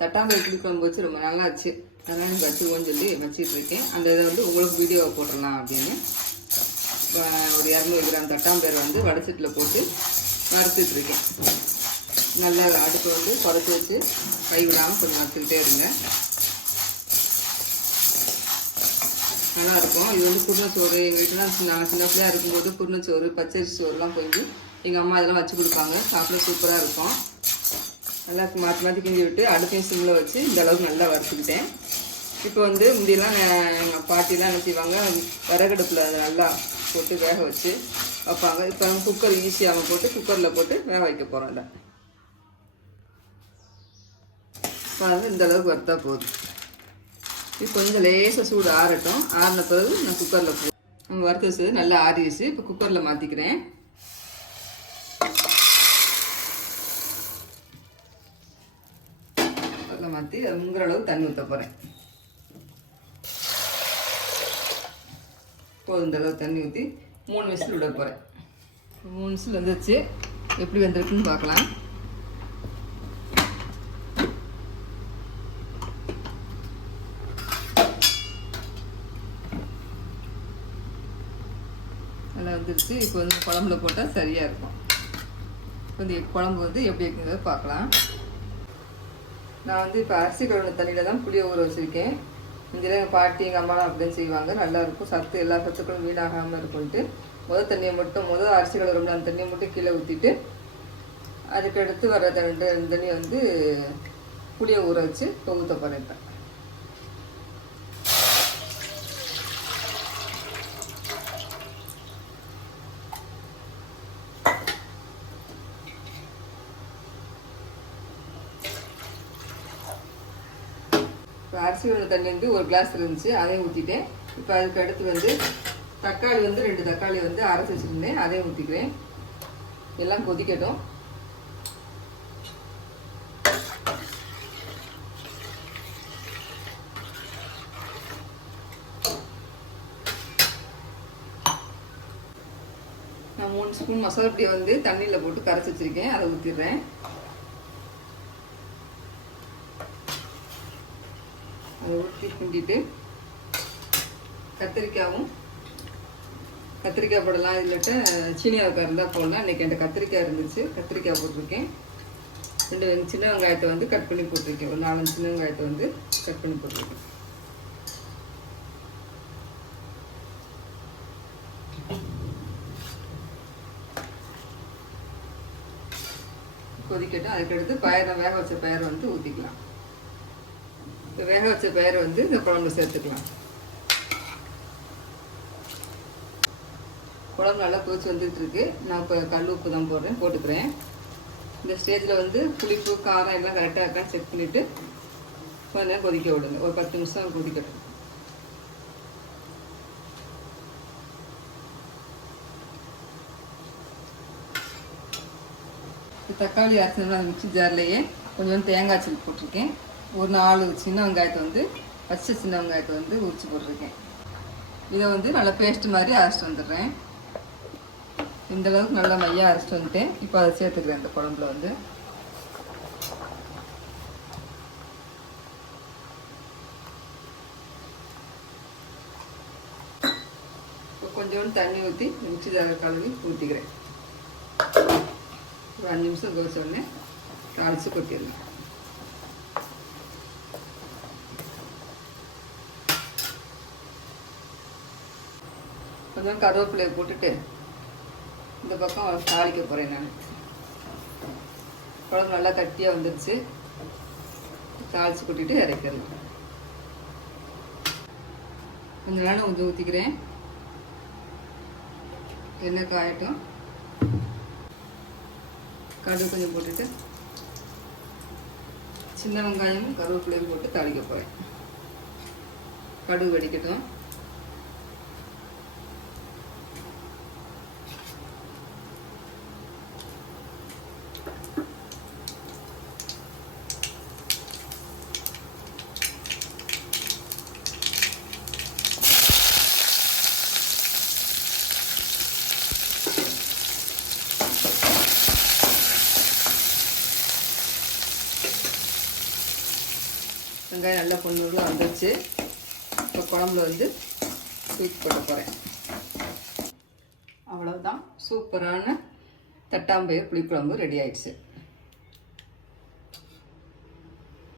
தட்டாம்பயிறு புளிக்குழம்பு வச்சு ரொம்ப நல்லா ஆச்சு அதனால் எனக்கு வச்சுக்கோன்னு சொல்லி வச்சிட்டு இருக்கேன். அந்த இதை வந்து உங்களுக்கு வீடியோவை போட்டுடலாம் அப்படின்னு. ஒரு இரநூறு கிராம் தட்டாம்பேர் வந்து வடச்சட்டில் போட்டு வறுத்துட்டு இருக்கேன். நல்லா அடுப்பு வந்து குறைச்சி வச்சு கை விடாமல் கொஞ்சம் வச்சுக்கிட்டே இருங்க. நல்லாயிருக்கும் இது வந்து புருணச்சோறு எங்கள் வீட்டில் நான் சின்ன பிள்ளையா இருக்கும்போது குருணச்சோறு பச்சரிசி சோறுலாம் கொஞ்சம் எங்கள் அம்மா இதெல்லாம் வச்சு கொடுப்பாங்க. சாப்பிட சூப்பராக இருக்கும். நல்லா மாற்றி மாற்றி கிண்டி விட்டு அடுப்பையும் சிம்மில் வச்சு இந்த அளவுக்கு நல்லா வறுத்துக்கிட்டேன். இப்போ வந்து முந்தியெல்லாம் எங்கள் பாட்டிலாம் என்ன செய்வாங்க விறகடுப்பில் அதை நல்லா போட்டு வேக வச்சு வைப்பாங்க. இப்போ குக்கர் ஈஸியாக போட்டு குக்கரில் போட்டு வேக வைக்க போகிறோம் இல்லை இப்போ வந்து இந்த அளவுக்கு வறுத்தா போதும். இது கொஞ்சம் லேசாக சூடு ஆறட்டும். ஆறின பிறகு நான் குக்கரில் போ வறுத்து வச்சது நல்லா ஆறிடுச்சு. இப்போ குக்கரில் மாற்றிக்கிறேன் குக்கரில் மாற்றி அது முங்குற அளவு தண்ணி ஊற்ற போகிறேன் போதும் இந்த அளவு தண்ணி ஊற்றி மூணு விசில் விட போகிறேன் மூணு விசில் வந்துருச்சு. எப்படி வந்திருக்குன்னு பார்க்கலாம். நல்லா வந்துருச்சு. இப்போ வந்து குழம்புல போட்டால் சரியாக இருக்கும். இப்போ இந்த குழம்பு வந்து எப்படி இருக்குங்கிறத பார்க்கலாம். நான் வந்து இப்போ அரிசி கழுவின தண்ணியில் தான் புளிய ஊற வச்சுருக்கேன். இதில் எங்கள் பாட்டி எங்கள் அம்மாலாம் அப்படி தான் செய்வாங்க. நல்லாயிருக்கும். சத்து எல்லா சத்துக்களும் வீணாகாமல் இருக்கும்ட்டு முதல் தண்ணியை மட்டும் முதல் அரிசி கழுவுறோம்ல அந்த தண்ணியை மட்டும் கீழே ஊற்றிட்டு அதுக்கு அடுத்து வர ரெண்டு தண்ணியை வந்து புளியை ஊற வச்சு தொகுத்த போகிறேன் இப்போ. இப்போ அரிசி உள்ள தண்ணி வந்து ஒரு கிளாஸ் இருந்துச்சு அதையும் ஊற்றிட்டேன் இப்போ அதுக்கு அடுத்து வந்து தக்காளி வந்து ரெண்டு தக்காளி வந்து அரைச்சி வச்சுருந்தேன் அதையும் ஊற்றிக்கிறேன் எல்லாம் கொதிக்கட்டும். நான் மூணு ஸ்பூன் மசாலா பொடியை வந்து தண்ணியில் போட்டு கரைச்சி வச்சுருக்கேன் அதை ஊற்றிடுறேன் ஊற்றி கிண்டிட்டு கத்திரிக்காயும் கத்திரிக்காய் போடலாம் இல்லாட்ட சீனி அவக்காய் இருந்தால் போடலாம். இன்றைக்கி என்கிட்ட கத்திரிக்காய் இருந்துச்சு கத்திரிக்காய் போட்டிருக்கேன். ரெண்டு சின்ன வெங்காயத்தை வந்து கட் பண்ணி போட்டிருக்கேன். ஒரு நாலஞ்சு சின்ன வெங்காயத்தை வந்து கட் பண்ணி போட்டிருக்கேன். கொதிக்கட்டும். அதுக்கடுத்து பயரை வேக வச்ச பயரை வந்து ஊற்றிக்கலாம் வேக வச்ச பயிரை வந்து இந்த குழம்பு சேர்த்துக்கலாம். குழம்பு நல்லா கொதிச்சு வந்துட்டு இருக்கு. நான் இப்போ கல் உப்பு தான் போடுறேன் போட்டுக்கிறேன். இந்த ஸ்டேஜில் வந்து புளிப்பு காரம் எல்லாம் கரெக்டாக இருக்கான்னு செக் பண்ணிவிட்டு கொஞ்ச நேரம் கொதிக்க விடுங்க. ஒரு பத்து நிமிஷம் கொதிக்கட்டும். தக்காளி அரைச்சோம்னா மிக்சி ஜார்லேயே கொஞ்சம் தேங்காய் சில்லி போட்டிருக்கேன். ஒரு நாலு சின்ன வெங்காயத்தை வந்து பச்சை சின்ன வெங்காயத்தை வந்து உரிச்சு போட்டிருக்கேன். இதை வந்து நல்லா பேஸ்ட் மாதிரி அரைச்சிட்டு வந்துடுறேன். இந்த அளவுக்கு நல்லா மையாக அரைச்சிட்டு வந்துட்டேன். இப்போ அதை சேர்த்துக்கிறேன் இந்த குழம்புல வந்து. கொஞ்சோண்டு தண்ணி ஊற்றி மிக்சி ஜார் கழுவி ஊற்றிக்கிறேன் ஒரு அஞ்சு நிமிஷம் தோசை உடனே தாளித்து கொட்டிடுங்க கொஞ்சம் கருவேப்பிலையை போட்டுட்டு இந்த பக்கம் தாளிக்க போகிறேன் நான். குழம்பு நல்லா கட்டியாக வந்துருச்சு. தாளித்து கொட்டிட்டு இறக்கிடலாம். கொஞ்ச நாள் கொஞ்சம் ஊற்றிக்கிறேன் எண்ணெய் காயட்டும். கடுகு கொஞ்சம் போட்டுட்டு சின்ன வெங்காயமும் கருவேப்பிலையும் போட்டு தாளிக்க போகிறேன் கடுகு வெடிக்கட்டும். வெங்காயம் நல்லா பொண்ணுலாம் வந்துருச்சு. இப்போ குழம்புல வந்து சூப் போட போகிறேன் அவ்வளோதான் சூப்பரான தட்டாம்பயிர் புளிக்குழம்பு ரெடி ஆயிடுச்சு.